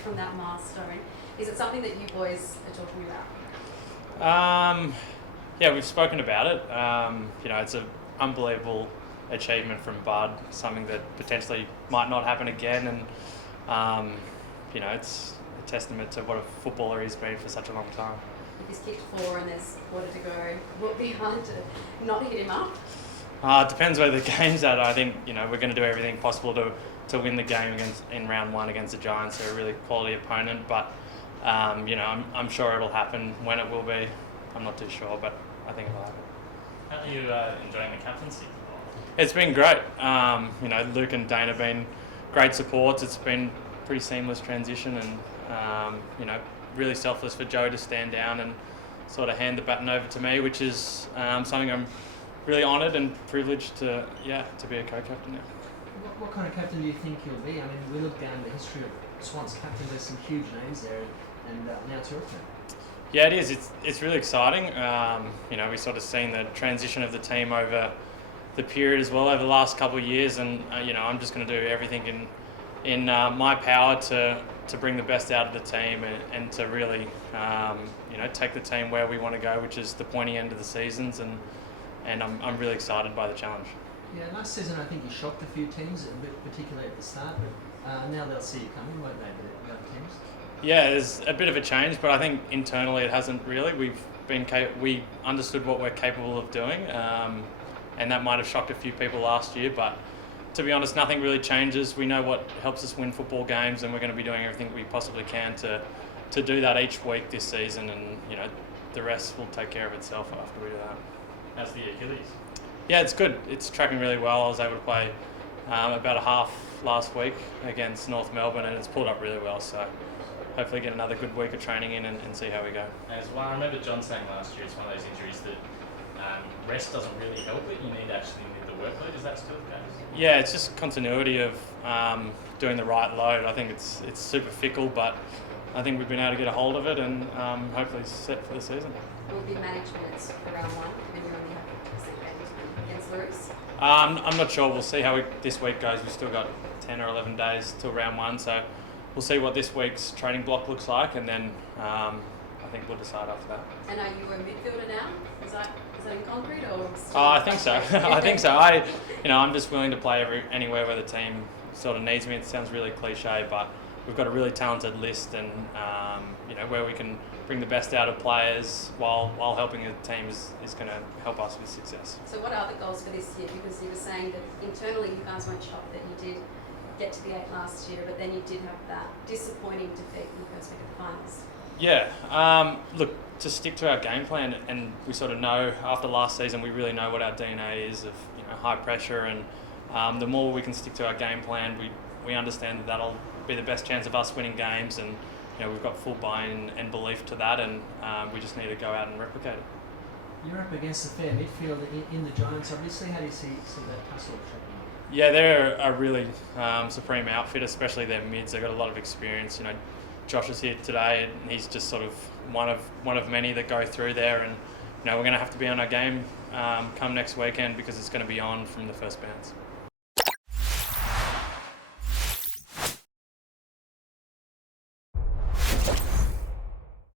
from that milestone. Is it something that you boys are talking about? Yeah, we've spoken about it. It's an unbelievable achievement from Bud, something that potentially might not happen again, and it's a testament to what a footballer he's been for such a long time. If he's kicked 4 and there's quarter to go, will it be hard to not hit him up? It depends where the game's at. I think we're going to do everything possible to win the game in round 1 against the Giants. They're a really quality opponent, but I'm sure it'll happen. When it will be, I'm not too sure, but I think it'll happen. How are you enjoying the captaincy? It's been great. Luke and Dane have been great supports. It's been a pretty seamless transition, and really selfless for Joe to stand down and sort of hand the baton over to me, which is something I'm really honoured and privileged to be a co-captain now. What kind of captain do you think you'll be? I mean, we look down the history of Swans captain. There's some huge names there, and now it's your turn. Yeah, it is. It's really exciting. We sort of seen the transition of the team over the period as well over the last couple of years, and I'm just going to do everything in my power to bring the best out of the team and to really take the team where we want to go, which is the pointy end of the seasons, and I'm really excited by the challenge. Yeah, last season I think you shocked a few teams, particularly at the start, but now they'll see you coming, won't they, the other teams? Yeah, there's a bit of a change, but I think internally it hasn't really. We understood what we're capable of doing, and that might have shocked a few people last year, but to be honest, nothing really changes. We know what helps us win football games, and we're going to be doing everything we possibly can to do that each week this season, and the rest will take care of itself after we do that. How's the Achilles? Yeah, it's good. It's tracking really well. I was able to play about a half last week against North Melbourne, and it's pulled up really well, so hopefully get another good week of training in and see how we go. I remember John saying last year it's one of those injuries that rest doesn't really help it. You need the workload. Is that still the case? Yeah, it's just continuity of doing the right load. I think it's super fickle, but I think we've been able to get a hold of it, and hopefully set for the season. Will be management for round 1 when you only have 6 games against Lewis? I'm not sure. We'll see how this week goes. We've still got 10 or 11 days till round 1, so we'll see what this week's training block looks like, and then I think we'll decide after that. And are you a midfielder now? Is that in concrete or? I think so. I think so. I'm just willing to play anywhere where the team sort of needs me. It sounds really cliche, but we've got a really talented list, and where we can bring the best out of players while helping the team is going to help us with success. So what are the goals for this year? Because you were saying that internally you guys weren't shocked that you did get to the 8 last year, but then you did have that disappointing defeat in the first week of the finals. Yeah, look, to stick to our game plan, and we sort of know after last season we really know what our DNA is of high pressure, and the more we can stick to our game plan, we understand that that'll be the best chance of us winning games, and we've got full buy-in and belief to that, and we just need to go out and replicate it. You're up against a fair midfield in the Giants, obviously. How do you see that tussle shaping up? Yeah, they're a really supreme outfit, especially their mids. They've got a lot of experience. Josh is here today, and he's just sort of one of many that go through there, and we're going to have to be on our game come next weekend because it's going to be on from the first bounce.